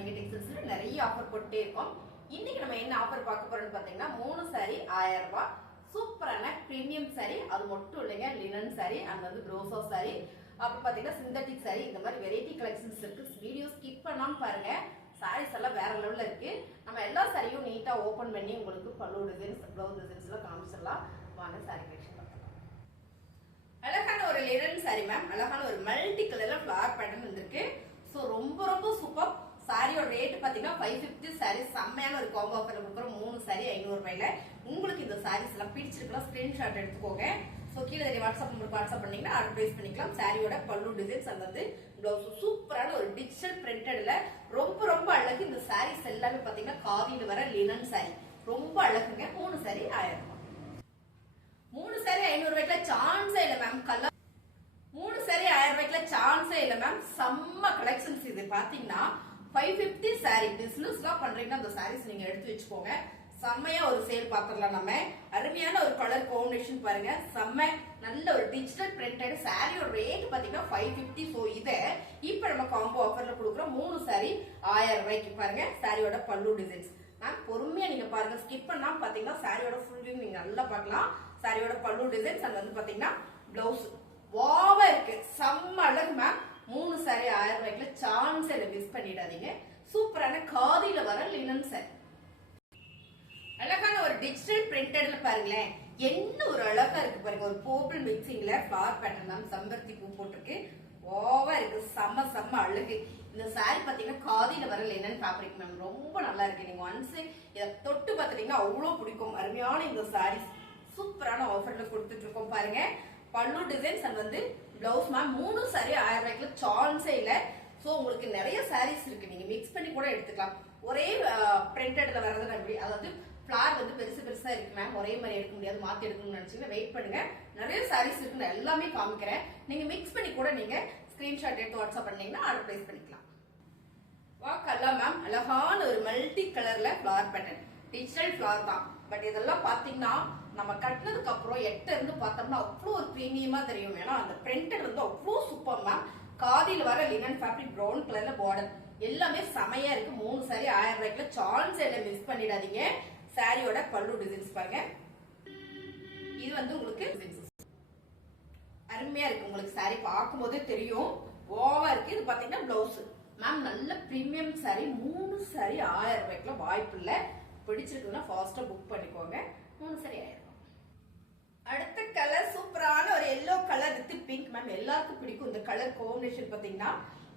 சங்கி டெக்ஸ்டைல்ஸ்ல நிறைய ஆஃபர் போட்டுட்டே இருக்கோம். இன்னைக்கு நம்ம என்ன ஆஃபர் பார்க்க போறோம்னு பாத்தீங்கன்னா 3 சாரி 1000 ரூபாய் சூப்பரான பிரீமியம் சாரி. அது மட்டும் இல்லைங்க, லினன் சாரி அண்ட் வந்து ப்ரோசோ சாரி, அப்புறம் பாத்தீங்கன்னா சிந்தட்டிக் சாரி, இந்த மாதிரி வெரைட்டி கலெக்ஷன்ஸ் இருக்கு. வீடியோ ஸ்கிப் பண்ணாம பாருங்க. சாரீஸ் எல்லாம் வேற லெவல்ல இருக்கு. நம்ம எல்லா சாரியும் நீட்டா ஓபன் பண்ணி உங்களுக்கு பல்லு டிசைன்ஸ், ப்ளவுஸ் டிசைன்ஸ் எல்லாம் காமிச்சிடலாம். வாங்க சாரி கலெக்ஷன் பார்க்கலாம். அழகான ஒரு லினன் சாரி மேம், அழகான ஒரு மல்டி கலர்ல ஃபிளவர் பேட்டர்ன் வந்திருக்கு. ஸோ ரொம்ப ரொம்ப சூப்பர். சாரியோட ரேட் பாத்தீங்கன்னா 550 சாரி. செம்மையான ஒரு காம்போ ஆஃபர்ல கொடுக்குறோம். 3 சாரி 500 ரூபாயில. உங்களுக்கு இந்த சாரீஸ் எல்லாம் பிடிச்சிருக்கலாம், ஸ்கிரீன்ஷாட் எடுத்துக்கோங்க. ஸோ கீழே வாட்ஸ்அப் நம்பருக்கு வாட்ஸ்அப் பண்ணீங்கன்னா ஆர்டர் பிளேஸ் பண்ணிக்கலாம். சாரியோட பல்லு டிசைன்ஸ் அது வந்து பிளவுஸ் சூப்பரான ஒரு டிஜிட்டல் பிரிண்டட்ல ரொம்ப ரொம்ப அழகு. இந்த சாரீஸ் எல்லாமே பாத்தீங்கன்னா காவியில வர லினன் சாரி, ரொம்ப அழகுங்க. 3 சாரி 1000 ரூபாய். 3 சாரி 500 ரூபாய்க்குல சான்ஸே இல்ல மேம். கலர் 3 சாரி 1000 ரூபாய்க்குல சான்ஸே இல்ல மேம். செம்ம கலெக்ஷன்ஸ். இது பாத்தீங்கன்னா 550 சாரி. பிசினஸ் எல்லாம் பண்றீங்கன்னா அந்த சாரீஸ் நீங்க எடுத்து வச்சுக்கோங்க. செம்மையா ஒரு சேல் பாத்திரலாம். நம்ம அருமையான ஒரு கலர் காம்பினேஷன் பாருங்க. செம்ம நல்ல ஒரு டிஜிட்டல் பிரிண்டட் சாரியோட ரேட் பாத்தீங்கன்னா 550. சோ இத இப்ப நம்ம காம்போ ஆஃபர்ல கொடுக்குறோம். 3 சாரி 1000 ரூபாய்க்கு. பாருங்க சாரியோட பல்லு டிசைன்ஸ். மேம் பொறுமையா நீங்க பாருங்க, ஸ்கிப் பண்ணாம பாத்தீங்கன்னா சாரியோட ஃபுல் வியூ நீங்க நல்லா பார்க்கலாம். சாரியோட பல்லு டிசைன்ஸ் அது வந்து பாத்தீங்கன்னா பிளவுஸ் வாவா இருக்கு. செம்ம அழகு மேம். 3 சாரி 1000 ரூபாய்க்குல சான்ஸ் இல்ல, மிஸ் பண்ணிடாதீங்க. சூப்பரான காதியில வர லினன் சாரி, அழகான ஒரு டிஜிட்டல் பிரிண்டட்ல பாருங்களேன். என்ன ஒரு அழகா இருக்கு பாருங்க. ஒரு பர்பிள் மிக்சிங்ல ஃபிளவர் பேட்டர்ன் தான், செம்பருத்தி பூ போட்டிருக்கு. ஓவா இருக்கு. செம்ம செம்ம அழகு. இந்த சாரி பாத்தீங்கன்னா காதியில வர லினன் ஃபேப்ரிக் மேம், ரொம்ப நல்லா இருக்கு. நீங்க ஒன்ஸ் இத தொட்டு பாத்துட்டீங்கன்னா அவ்வளவு பிடிக்கும். அருமையான இந்த சாரீஸ் சூப்பரான ஆஃபர்ல கொடுத்துட்டு இருக்கோம் பாருங்க. பல்லு டிசைன்ஸ் அண்ட் வந்து பிளவுஸ் மேம். 3 சாரி 1000 ரூபாய்க்குல சான்ஸே இல்ல. சோ உங்களுக்கு நிறைய சாரீஸ் இருக்கு, நீங்க மிக்ஸ் பண்ணி கூட எடுத்துக்கலாம். ஒரே பிரிண்டட்ல வர்றது அப்படி, அதாவது ஃபிளார் வந்து பெருசு பெருசா இருக்கு மேம். ஒரே மாதிரி எடுக்க முடியாது, மாத்தி எடுக்கணும்னு நினைச்சீங்கன்னா வெயிட் பண்ணுங்க. நிறைய சாரீஸ் இருக்கு, நான் எல்லாமே காமிக்கிறேன். நீங்க மிக்ஸ் பண்ணி கூட நீங்க ஸ்கிரீன்ஷாட் எடுத்து வாட்ஸ்அப் பண்ணீங்கன்னா ஆர்டர் பிளேஸ் பண்ணிக்கலாம். வா கலா மேம், அழகான ஒரு மல்டி கலர்ல ஃபிளவர் பேட்டர்ன், டிஜிட்டல் ஃபிளவர் தான். பட் இதெல்லாம் பாத்தீங்கன்னா நம்ம கட்டினதுக்கு அப்புறம் எட்ட இருந்து பார்த்தோம்னா அவ்வளோ ஒரு பிரீமியமா தெரியும். ஏன்னா அந்த பிரிண்டட் வந்து அவ்வளோ சூப்பர் மேம். காதியில் வர லினன் ஃபேப்ரிக் பிரவுன் கலர்ல பார்டர் எல்லாமே செமையா இருக்கு. 3 சாரி 1000 ரூபாய்க்குல சான்ஸ் எல்லாம் மிஸ் பண்ணிடாதீங்க. சாரியோட பல்லு டிசைன்ஸ் பாருங்க. இது வந்து உங்களுக்கு அருமையா இருக்கு. உங்களுக்கு சாரி பார்க்கும் போதே தெரியும், ஓவா இருக்கு. இது பாத்தீங்கன்னா பிளவுஸ் மேம், நல்ல பிரீமியம் சாரி. 3 சாரி 1000 ரூபாய்க்குல வாய்ப்பு இல்ல. பிடிச்சிருக்குன்னா ஃபாஸ்டா புக் பண்ணிக்கோங்க. 3 சாரி 1000 ரூபாய். அடுத்த கலர் சூப்பரான ஒரு yellow colour with pink ma'am. எல்லாருக்கும் பிடிக்கும் இந்த கலர் காம்பினேஷன். பாத்தீங்கன்னா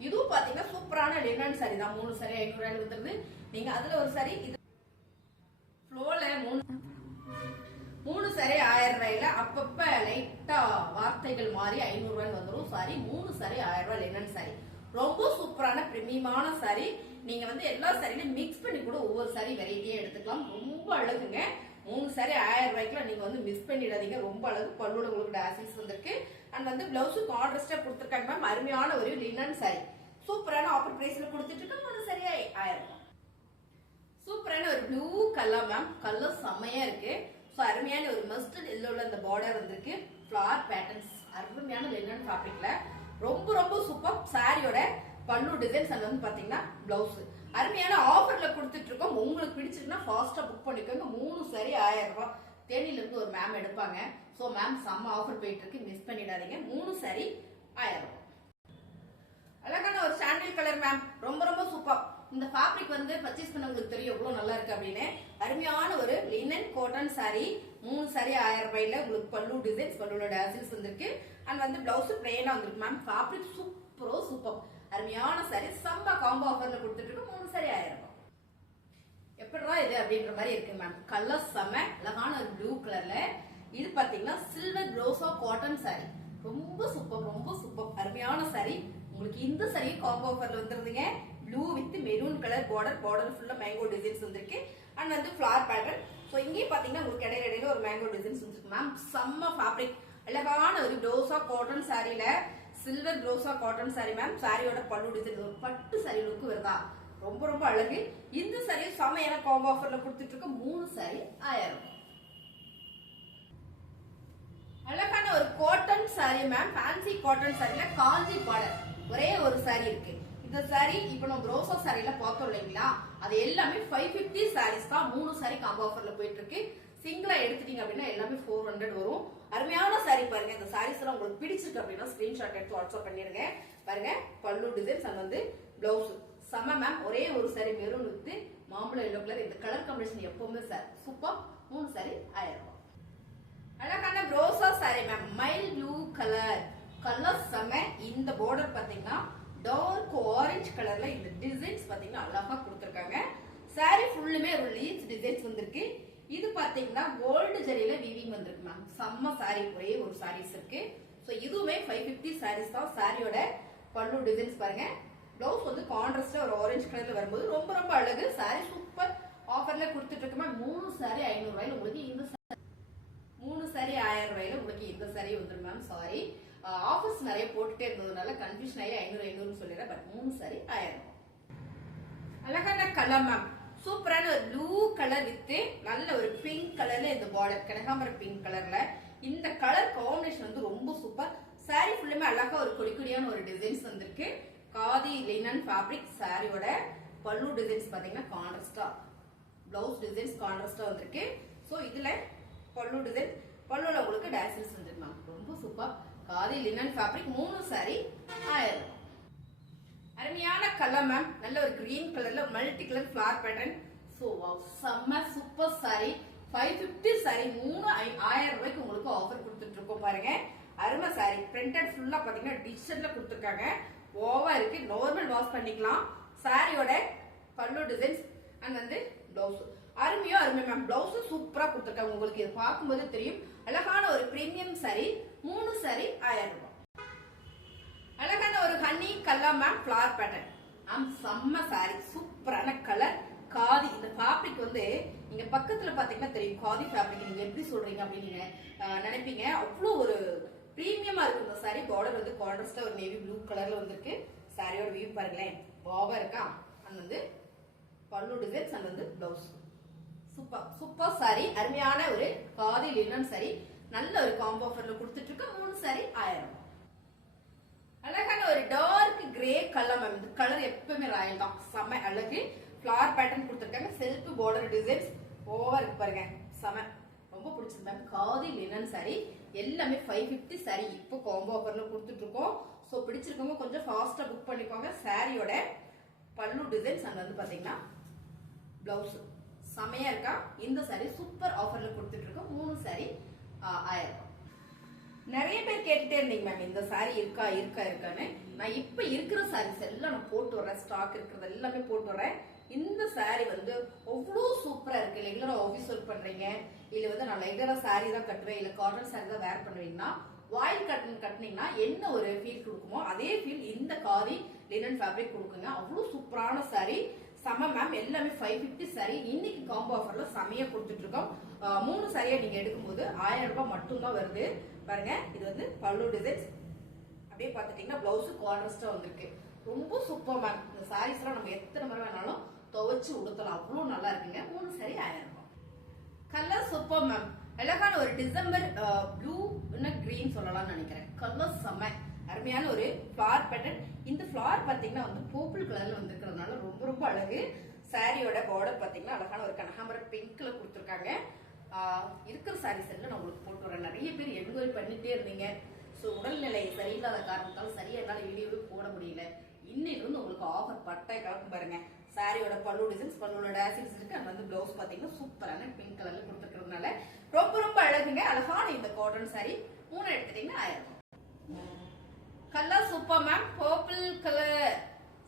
இதுவும் பாத்தீங்கன்னா சூப்பரான லினன் சாரி தான். 3 சாரி 500 ரூபாய் வந்துருது. நீங்க அதுல ஒரு சாரி இது ஃப்ளோல 3 சாரி 1000 ரூபாயில அப்பப்ப லைட்டா வார்த்தைகள் மாறி 500 ரூபாய் வந்துடும். சாரி 3 சாரி 1000 ரூபாய் லினன் சாரி. ரொம்ப சூப்பரான பிரீமியமான சாரி. நீங்க வந்து எல்லா சாரிலையும் மிக்ஸ் பண்ணி கூட ஒவ்வொரு சாரி வெரைட்டியா எடுத்துக்கலாம். ரொம்ப அழகுங்க. 3 சாரி 1000 ரூபாய்க்குல நீங்க வந்து மிஸ் பண்ணிடாதீங்க. ரொம்ப அழகு. பல்லுல உங்களுக்கு டாசில்ஸ் வந்திருக்கு. அண்ட் வந்து பிளவுஸ் கான்ட்ராஸ்டா கொடுத்துருக்காங்க மேம். அருமையான ஒரு லினன் சாரி. சூப்பரான ஆஃபர் பிரைஸ்ல கொடுத்துட்டு இருக்கோம். 3 சாரி 1000 ரூபாய். சூப்பரான ஒரு ப்ளூ கலர் மேம். கலர் செம்மையா இருக்கு. ஸோ அருமையான ஒரு மஸ்டர்ட் எல்லோல அந்த பார்டர் வந்திருக்கு. ஃபிளவர் பேட்டர்ன்ஸ் அருமையான லினன் ஃபேப்ரிக்ல ரொம்ப ரொம்ப சூப்பர். சாரியோட பல்லு டிசைன்ஸ் அது வந்து பாத்தீங்கன்னா பிளவுஸ் அருமையான ஆஃபர்ல கொடுத்துட்டு இருக்கோம். உங்களுக்கு பிடிச்சிருக்குன்னா ஃபாஸ்டா புக் பண்ணிக்கோங்க. 3 சாரி 1000 ரூபாய். தேனியில இருந்து ஒரு மேம் எடுப்பாங்க. ஸோ மேம் செம்ம ஆஃபர் போயிட்டு இருக்கு, மிஸ் பண்ணிடாதீங்க. 3 சாரி 1000 ரூபாய். அழகான ஒரு சாண்டில் கலர் மேம், ரொம்ப ரொம்ப சூப்பர். இந்த ஃபேப்ரிக் வந்து பர்ச்சேஸ் பண்ண உங்களுக்கு தெரியும் எவ்வளவு நல்லா இருக்கு அப்படின்னு. அருமையான ஒரு லினன் காட்டன் சாரி. 3 சாரி 1000 ரூபாயில உங்களுக்கு பல்லு டிசைன்ஸ், பல்லுல டாசில்ஸ் வந்திருக்கு. அண்ட் வந்து பிளவுஸ் பிளெயினா வந்திருக்கு மேம். ஃபேப்ரிக் சூப்பரோ சூப்பர். அருமையான சாரி. செம்ம காம்போ ஆஃபர்ல கொடுத்துட்டு இருக்கு. 3 சாரி 1000 ரூபாய். எப்படிடா இது அப்படின்ற மாதிரி இருக்கு மேம். கலர் செம்ம அழகான ஒரு ப்ளூ கலர்ல. இது பாத்தீங்கன்னா சில்வர் ப்ரோசா காட்டன் சாரி. ரொம்ப சூப்பர், ரொம்ப சூப்பர். அருமையான சாரி. உங்களுக்கு இந்த சாரி காம்போ ஆஃபர்ல வந்துருதுங்க. Blue with maroon colour border. Border ஃபுல்லா மேங்கோ டிசைன்ஸ் வந்திருக்கு. அண்ட் வந்து ஃபிளவர் பேட்டர்ன். ஸோ இங்கே பாத்தீங்கன்னா உங்களுக்கு இடையில ஒரு மேங்கோ டிசைன்ஸ் வந்துருக்கு மேம். செம்ம ஃபேப்ரிக். அழகான ஒரு ப்ரோசா காட்டன் சாரியில சில்வர் ப்ரோசா காட்டன் சாரி மேம். சாரியோட பல்லு டிசைன் ஒரு பட்டு சாரி லுக் வருதா, ரொம்ப ரொம்ப அழகு. இந்த சாரி செம்மையான காம்போ ஆஃபர்ல கொடுத்துட்டு இருக்க. 3 சாரி 1000 ரூபாய். அழகான ஒரு cotton sari ma'am. Fancy cotton சாரில காஞ்சி பார்டர் ஒரே ஒரு சாரி இருக்கு. இந்த சாரி இப்ப நம்ம ரோசா சாரியில பார்த்தோம் இல்லைங்களா, அது எல்லாமே 550 சாரீஸ் தான். 3 சாரி காம்போ ஆஃபர்ல போயிட்டு இருக்கு. சிங்கிளா எடுத்துட்டீங்க அப்படின்னா எல்லாமே 400 வரும். அருமையான சாரி பாருங்க. இந்த சாரீஸ் எல்லாம் உங்களுக்கு பிடிச்சிருக்கு அப்படின்னா ஸ்கிரீன்ஷாட் எடுத்து வாட்ஸ்அப் பண்ணிருங்க. பாருங்க பல்லு டிசைன்ஸ் அண்ட் வந்து பிளவுஸ் செம்ம மேம். ஒரே ஒரு சாரி மெரூன் வித் மாம்பழம் எல்லோ கலர். இந்த கலர் காம்பினேஷன் எப்பவுமே சார் சூப்பர். 3 சாரி 1000 ரூபாய். அழகான ரோசா சாரி மேம், மைல் ப்ளூ கலர். கலர் செம்ம. இந்த பார்டர் பாத்தீங்கன்னா டார்க் ஆரஞ்சு கலர்ல இந்த டிசைன்ஸ் பாத்தீங்கன்னா அழகா கொடுத்திருக்காங்க. சாரி ஃபுல்லுமே ஒரு லீவ்ஸ் டிசைன்ஸ் வந்திருக்கு. இது பாத்தீங்கன்னா கோல்டு ஜரியில வீவிங் வந்திருக்கு மேம். செம்ம சாரி. ஒரே ஒரு சாரீஸ் இருக்கு. சோ இதுவுமே 550 சாரீஸ் தான். சாரியோட பல்லு டிசைன்ஸ் பாருங்க. பிளவுஸ் வந்து கான்ட்ராஸ்டா ஒரு ஆரஞ்சு கலர்ல வரும்போது ரொம்ப ரொம்ப அழகு. சாரி சூப்பர் ஆஃபர்ல கொடுத்துட்டு இருக்கோம். 3 சாரி 500 ரூபாயில உங்களுக்கு இந்த 3 சாரி 1000 ரூபாயில உங்களுக்கு இந்த சாரி வந்துடும் மேம். சாரி ஆஃபர்ஸ் நிறைய போட்டுட்டே இருந்ததுனால கன்ஃபியூஷன் ஆகி 500 500 சொல்லிடுறேன். பட் 3 சாரி 1000 ரூபாய். அழகான கலர் மேம். சூப்பரான ஒரு ப்ளூ கலர் வித் நல்ல ஒரு பிங்க் கலர்ல இந்த பார்டர் கனகாம்பரம் பிங்க் கலர்ல இந்த கலர் காம்பினேஷன் வந்து ரொம்ப சூப்பர். சாரி ஃபுல்லுமே அழகா ஒரு கொடி கொடியான ஒரு டிசைன்ஸ் வந்திருக்கு. Khadi linen fabric. சாரியோட பல்லு டிசைன்ஸ் பாத்தீங்கன்னா கான்ட்ராஸ்டா, பிளவுஸ் டிசைன்ஸ் கான்ட்ராஸ்டா வந்திருக்கு. சோ இதுல பல்லு டிசைன், பல்லுல உங்களுக்கு டாசல்ஸ் வந்துருக்கு மேம். ரொம்ப super. Khadi linen fabric. 3 sari 1000 ரூபாய். அருமையான கலர் மேம். நல்ல ஒரு கிரீன் கலர்ல multi colour flower pattern. So wow செம்ம சூப்பர் சாரி. 550 சாரி 1000 ரூபாய்க்கு உங்களுக்கு ஆஃபர் கொடுத்துட்டு இருக்கோம் பாருங்க. அருமை சாரி. பிரிண்டட் ஃபுல்லா பாத்தீங்கன்னா டிஜிட்டல்ல கொடுத்துருக்காங்க. ஓவா இருக்கு. நார்மல் வாஷ் பண்ணிக்கலாம். சாரியோட பல்லு டிசைன்ஸ் அண்ட் வந்து பிளவுஸ் அருமையோ அருமை மேம். பிளவுஸ் சூப்பரா கொடுத்துருக்காங்க. உங்களுக்கு இது பார்க்கும்போது தெரியும். அழகான ஒரு பிரீமியம் சாரி. 3 சாரி 1000 ரூபாய். அழகான ஒரு honey colour ma'am. Flower pattern ma'am. செம்ம சாரி. சூப்பரான கலர். காதி இந்த ஃபேப்ரிக் வந்து நீங்க பக்கத்துல பாத்தீங்கன்னா தெரியும். காதி ஃபேப்ரிக் நீங்க எப்படி சொல்றீங்க அப்படின்னு நீங்க நினைப்பீங்க. அவ்வளவு ஒரு பிரீமியமா இருக்கு இந்த சாரி. பார்டர் வந்து கான்ட்ராஸ்டா ஒரு நேவி ப்ளூ கலர்ல வந்திருக்கு. சாரியோட வியூ பாருங்களேன். வாவா இருக்கா. அண்ட் வந்து பல்லு டிசைன்ஸ் அண்ட் வந்து பிளவுஸ் சூப்பர் சூப்பர் சாரி. அருமையான ஒரு காதி லினன் சாரி. நல்ல ஒரு காம்போ ஆஃபர்ல கொடுத்துட்டு இருக்க. 3 சாரி 1000 ரூபாய். அழகான ஒரு டார்க் கிரே கலர் மேம். இந்த கலர் எப்பவுமே ராயல் தான். செம அழகு. ஃபிளவர் பேட்டர்ன் கொடுத்துருக்காங்க. செல்ஃப் பார்டர் டிசைன்ஸ் ஓவர் இருக்கு பாருங்க. செம ரொம்ப பிடிச்சது மேம். Khadi linen sorry. எல்லாமே 550 சாரி இப்போ காம்போ ஆஃபர்ல கொடுத்துட்டு இருக்கோம். சோ பிடிச்சிருக்கவங்க கொஞ்சம் ஃபாஸ்டா புக் பண்ணிக்கோங்க. சாரியோட பல்லு டிசைன்ஸ் அங்க வந்து பாத்தீங்கன்னா பிளவுஸ் செமையா இருக்கா. இந்த சாரி சூப்பர் ஆஃபர்ல கொடுத்துட்டு இருக்கோம். 3 சாரி 1000 ரூபாய். நிறைய பேர் கேட்டுட்டே இருந்தீங்க மேம் இந்த சாரி இருக்கா இருக்கா இருக்கான்னு. நான் இப்ப இருக்கிற சாரீஸ் எல்லாம் நான் போட்டு வரேன். ஸ்டாக் இருக்கிறது எல்லாமே போட்டு வரேன். இந்த சாரி வந்து அவ்வளோ சூப்பரா இருக்கு. ரெகுலரா ஆஃபீஸ் ஒர்க் பண்றீங்க, இல்ல வந்து நான் ரெகுலரா சாரி தான் கட்டுவேன், இல்ல காட்டன் சாரி தான் வேர் பண்ணுவீங்கன்னா வாயில் கட்டினீங்கன்னா என்ன ஒரு ஃபீல் கொடுக்குமோ அதே ஃபீல் இந்த காதி லினன் ஃபேப்ரிக் கொடுக்குங்க. அவ்வளோ சூப்பரான சாரி. செம மேம். எல்லாமே 550 சாரி. இன்னைக்கு காம்போ ஆஃபர்ல செமையா கொடுத்துட்டு இருக்கோம். 3 சாரியா நீங்க எடுக்கும்போது 1000 ரூபாய் மட்டும் தான் வருது. பாருங்க இது வந்து பல்லு டிசைன்ஸ். அப்படியே பாத்துட்டீங்கன்னா பிளவுஸ் கான்ட்ராஸ்டா வந்திருக்கு. ரொம்ப சூப்பர் மேம். இந்த சாரீஸ் எல்லாம் நம்ம எத்தனை முறை வேணாலும் துவைச்சு உடுத்தலாம். அவ்வளவு நல்லா இருக்குங்க. 3 சாரி 1000 ரூபாய். Colour super ma'am. அழகான ஒரு டிசம்பர் ப்ளூ கிரீன் சொல்லலாம்னு நினைக்கிறேன். கலர் செம்ம அருமையான ஒரு ஃபிளவர் பேட்டர்ன். இந்த ஃபிளவர் பாத்தீங்கன்னா வந்து பர்பிள் கலர்ல வந்திருக்கிறதுனால ரொம்ப ரொம்ப அழகு. சாரியோட பார்டர் பாத்தீங்கன்னா அழகான ஒரு கனகாம்பரம் பிங்க்ல கொடுத்துருக்காங்க. இருக்கிற சாரீஸ் எல்லாம் நான் உங்களுக்கு போட்டு வரேன். நிறைய பேர் என்கொயரி பண்ணிட்டே இருந்தீங்க. ஸோ உடல்நிலை சரியில்லாத காரணத்தால் சரியா என்னால் வீடியோவே போட முடியல. இன்னைக்கு உங்களுக்கு ஆஃபர் பட்டை கலக்கும் பாருங்க. சாரியோட பல்லு டிசைன்ஸ், பல்லுவோட டாசில்ஸ் இருக்கு. அது வந்து பிளவுஸ் பாத்தீங்கன்னா சூப்பரான பிங்க் கலர்ல கொடுத்துருக்கிறதுனால ரொம்ப ரொம்ப அழகுங்க. அழகான இந்த காட்டன் சாரி 3 எடுத்துட்டீங்கன்னா 1000 ரூபாய். Colour super ma'am. Purple colour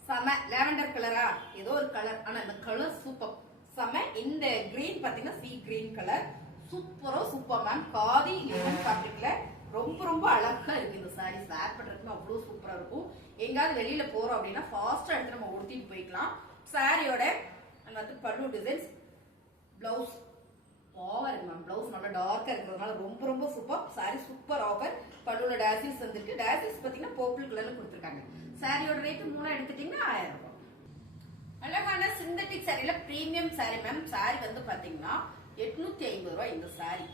செம. லாவெண்டர் கலரா ஏதோ ஒரு கலர், ஆனா இந்த கலர் சூப்பர் செம. இந்த கிரீன் பாத்தீங்கன்னா சீ கிரீன் கலர். சூப்பரோ சூப்பர் மேம். காதி லினன் ஃபேப்ரிக்ல ரொம்ப ரொம்ப அழகா இருக்கு. இந்த சாரீஸ் வேர் பண்றதுக்கு அவ்வளவு சூப்பரா இருக்கும். எங்காவது வெளியில போறோம் அப்படின்னா ஃபாஸ்டா எடுத்து நம்ம உடுத்திட்டு போய்க்கலாம். சாரியோட வந்து பல்லு டிசைன்ஸ், பிளவுஸ் ஓவர் இருக்கு மேம். பிளவுஸ் நல்லா டார்க்கா இருக்கிறதுனால ரொம்ப ரொம்ப சூப்பர். Sari super offer. பல்லுல டாசில்ஸ் வந்திருக்கு. டாசில்ஸ் பாத்தீங்கன்னா பர்பிள் கலர்ல கொடுத்துருக்காங்க. சாரியோட ரேட் 3 எடுத்துட்டீங்கன்னா 1000 ரூபாய். அழகான சிந்தட்டிக் சாரியில பிரீமியம் சாரி மேம். சாரி வந்து பாத்தீங்கன்னா 850 ரூபாய் இந்த சாரி.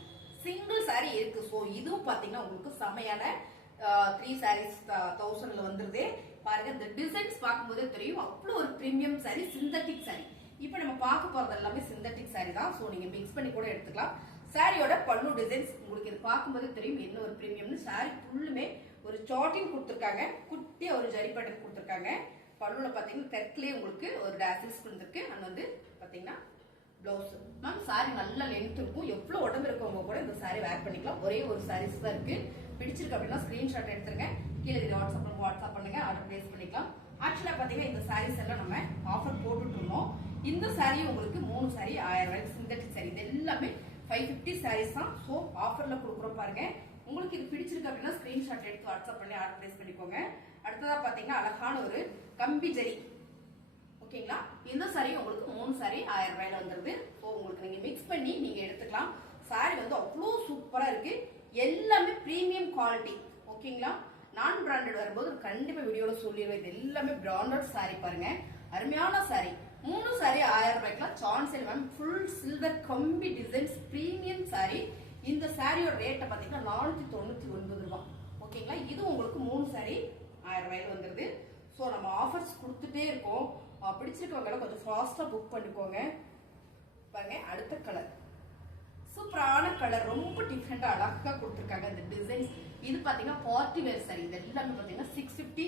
சிங்கிள் சாரி இருக்கு. சோ இதுவும் பாத்தீங்கன்னா உங்களுக்கு செமையான 3 சாரீஸ் 1000ல வந்துருது. பாருங்க இந்த டிசைன்ஸ் பார்க்கும்போதே தெரியும் அவ்வளவு ஒரு பிரீமியம் சாரி, சிந்தட்டிக் சாரி. இப்போ நம்ம பார்க்க போறது எல்லாமே சிந்தட்டிக் சாரி தான். சோ நீங்க மிக்ஸ் பண்ணி கூட எடுத்துக்கலாம். சாரியோட பல்லு டிசைன்ஸ் உங்களுக்கு இது பார்க்கும்போதே தெரியும் என்ன ஒரு பிரீமியம்னு. சாரி ஃபுல்லுமே ஒரு சாட்டிங் கொடுத்துருக்காங்க, குட்டியா ஒரு ஜரி பேட்டர்ன் கொடுத்துருக்காங்க. பல்லுல பாத்தீங்கன்னா தெற்குலயே உங்களுக்கு ஒரு டேசல்ஸ் கொடுத்துருக்கு. அண்ட் வந்து பாத்தீங்கன்னா பிளவுஸ். மேம் சாரி நல்ல லென்த் இருக்கும், எவ்வளவு உடம்பு இருக்கவங்க கூட இந்த சாரி வேர் பண்ணிக்கலாம். ஒரே ஒரு சாரீஸ் தான் இருக்கு. பிடிச்சிருக்கு அப்படின்னா ஸ்கிரீன்ஷாட் எடுத்துருங்க, கீழே வாட்ஸ்அப் பண்ணுங்க, ஆர்டர் பிளேஸ் பண்ணிக்கலாம். ஆக்சுவலா பாத்தீங்கன்னா இந்த சாரீஸ் எல்லாம் நம்ம ஆஃபர் போட்டுட்டு இருந்தோம். இந்த சாரி உங்களுக்கு 3 சாரி 1000 ரூபாய்க்கு சிந்தட்டிக் சாரி. இது எல்லாமே 550 சாரீஸ் தான். ஸோ ஆஃபர்ல கொடுக்குறோம் பாருங்க. உங்களுக்கு இது பிடிச்சிருக்கு அப்படின்னா ஸ்கிரீன்ஷாட் எடுத்து வாட்ஸ்அப் பண்ணி ஆர்டர் பிளேஸ் பண்ணிக்கோங்க. அடுத்ததா பாத்தீங்கன்னா அழகான ஒரு கம்பி ஜரி. ஓகேங்களா, இந்த சாரி உங்களுக்கு 3 சாரி 1000 ரூபாயில வந்துருது. ஸோ உங்களுக்கு நீங்க மிக்ஸ் பண்ணி நீங்க எடுத்துக்கலாம். சாரி வந்து அவ்வளோ சூப்பரா இருக்கு, எல்லாமே பிரீமியம் குவாலிட்டி. ஓகேங்களா, நான் பிராண்டட் வரும்போது கண்டிப்பா வீடியோல சொல்லிடுவேன். இது எல்லாமே பிராண்டட் சாரி. பாருங்க அருமையான சாரி. 3 சாரி 1000 ரூபாய்க்குலாம் சான்ஸ் இல்லை மேம். ஃபுல் சில்வர் கம்பி டிசைன்ஸ் பிரீமியம் சாரி. இந்த சாரியோட ரேட்டை பாத்தீங்கன்னா 499 ரூபாய். ஓகேங்களா, இது உங்களுக்கு 3 சாரி 1000 ரூபாயில வந்துருது. ஸோ நம்ம ஆஃபர்ஸ் கொடுத்துட்டே இருக்கோம். பிடிச்சிருக்கவங்க கொஞ்சம் ஃபாஸ்டா புக் பண்ணிக்கோங்க. பாருங்க அடுத்த கலர் சூப்பரான கலர், ரொம்ப டிஃப்ரெண்டா அழகா கொடுத்துருக்காங்க இந்த டிசைன்ஸ். இது பாத்தீங்கன்னா பார்ட்டி வேர் சாரி. இது எல்லாமே பாத்தீங்கன்னா 650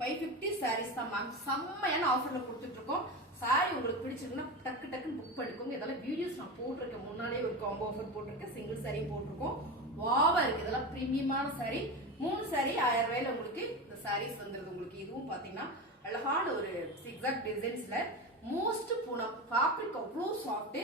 550 சாரீஸ் தான் மேம். செம்மையான ஆஃபர்ல கொடுத்துட்டு இருக்கோம். சாரி உங்களுக்கு பிடிச்சிருக்குன்னா டக்கு டக்குன்னு புக் பண்ணிக்கோங்க. இதெல்லாம் வீடியோஸ் நான் போட்டிருக்கேன், முன்னாலே ஒரு காம்போ ஆஃபர் போட்டிருக்கேன், சிங்கிள் சாரியும் போட்டிருக்கோம். வாவா இருக்கு, இதெல்லாம் பிரீமியமான சாரி. 3 சாரி 1000 ரூபாயில உங்களுக்கு இந்த சாரீஸ் வந்துருது. உங்களுக்கு இதுவும் பாத்தீங்கன்னா அழகான ஒரு சிக்ஸாக் டிசைன்ஸ்ல மோஸ்ட் பூனம் ஃபேப்ரிக் அவ்வளோ சாஃப்ட்,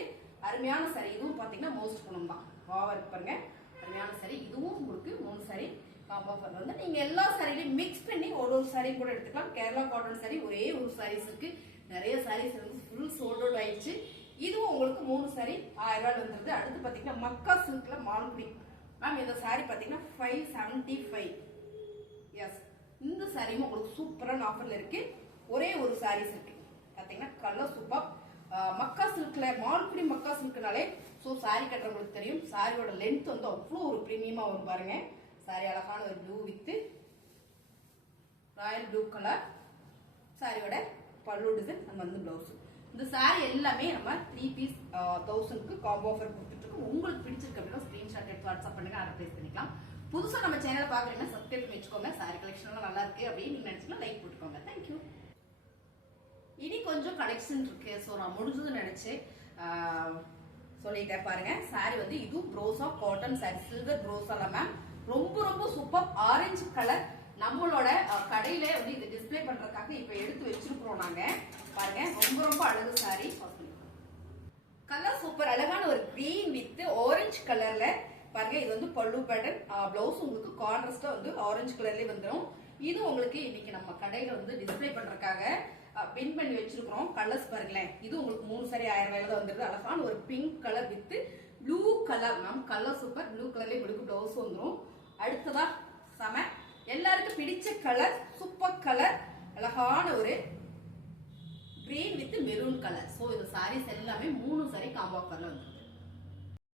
அருமையான சாரி. இதுவும் பாத்தீங்கன்னா மோஸ்ட் பூனம் தான். வாவா இருக்கு பாருங்க, அருமையான சாரி. இதுவும் உங்களுக்கு 3 சாரி காம்போ ஆஃபர் வந்து நீங்க எல்லா சாரிலையும் மிக்ஸ் பண்ணி ஒரு சாரி கூட எடுத்துக்கலாம். கேரளா காட்டன் சாரி ஒரே ஒரு சாரீஸ் இருக்கு, நிறைய சாரீஸ் வந்து ஃபுல் சோல்ட் அவுட் ஆயிடுச்சு. இதுவும் உங்களுக்கு 3 சாரி 1000 ரூபாய் வந்துருது. அடுத்து பாத்தீங்கன்னா மக்கா சில்க்ல மால்குடி மேம். இந்த சாரி பாத்தீங்கன்னா 575. எஸ், இந்த சாரியும் உங்களுக்கு சூப்பரான ஆஃபர்ல இருக்கு. ஒரே ஒரு சாரீஸ் இருக்கு பாத்தீங்கன்னா கலர் சூப்பர். மக்கா சில்க்ல மால்குடி மக்கா சில்க்னாலே ஸோ சாரி கட்டுறவங்களுக்கு தெரியும். சாரியோட லென்த் வந்து அவ்வளோ ஒரு பிரீமியமா வரும் பாருங்க. சாரி அழகான ஒரு blue with Royal blue colour. சாரியோட பல்லு டிசைன் நம்ம வந்து பிளவுஸ். இந்த சாரி எல்லாமே நம்ம 3 பீஸ் 1000க்கு காம்போ ஆஃபர் கொடுத்துட்டு இருக்கோம். உங்களுக்கு பிடிச்சிருக்கு அப்படின்னா ஸ்கிரீன்ஷாட் எடுத்து வாட்ஸ்அப் பண்ணுங்க, ஆர்டர் பிளேஸ் பண்ணிக்கலாம். புதுசா நம்ம சேனலை பாக்குறீங்கன்னா சப்ஸ்கிரைப் பண்ணி வச்சுக்கோங்க. சாரி கலெக்ஷன் எல்லாம் நல்லா இருக்கு அப்படின்னு நீங்க நினைச்சீங்கன்னா லைக் போட்டுக்கோங்க. தேங்க்யூ. இனி கொஞ்சம் கலெக்ஷன் இருக்கு. ஸோ நான் முடிஞ்சதுன்னு நினைச்சு சொல்லிட்டேன் பாருங்க. சாரி வந்து இதுவும் ப்ரோசா காட்டன் சாரி, சில்வர் ப்ரோசால மேம். ரொம்ப ரொம்ப சூப்பர் ஆரஞ்சு கலர். நம்மளோட கடையில வந்து இது டிஸ்பிளே பண்றதுக்காக இப்ப எடுத்து வச்சிருக்கிறோம் நாங்க. பாருங்க ரொம்ப ரொம்ப அழகு சாரி. கலர் சூப்பர், அழகான ஒரு கிரீன் வித் ஆரஞ்சு கலர்ல பாருங்க. இது வந்து பல்லு பேட்டர்ன், பிளவுஸ் உங்களுக்கு கான்ட்ராஸ்டா வந்து ஆரஞ்சு கலர்லயே வந்துடும். இது உங்களுக்கு இன்னைக்கு நம்ம கடையில வந்து டிஸ்பிளே பண்றதுக்காக பின் பண்ணி வச்சிருக்கிறோம். கலர்ஸ் பாருங்களேன். இது உங்களுக்கு 3 சாரி 1000 ரூபாயில தான் வந்துருது. அழகான ஒரு pink colour with blue colour ma'am. Colour super. Blue கலர்லயே உங்களுக்கு பிளவுஸ் வந்துடும். அடுத்ததா செம எல்லாருக்கும் பிடிச்ச கலர், சூப்பர் கலர், அழகான ஒரு green with maroon colour. So இந்த சாரீஸ் எல்லாமே 3 சாரி காம்போ ஆஃபர்ல வந்து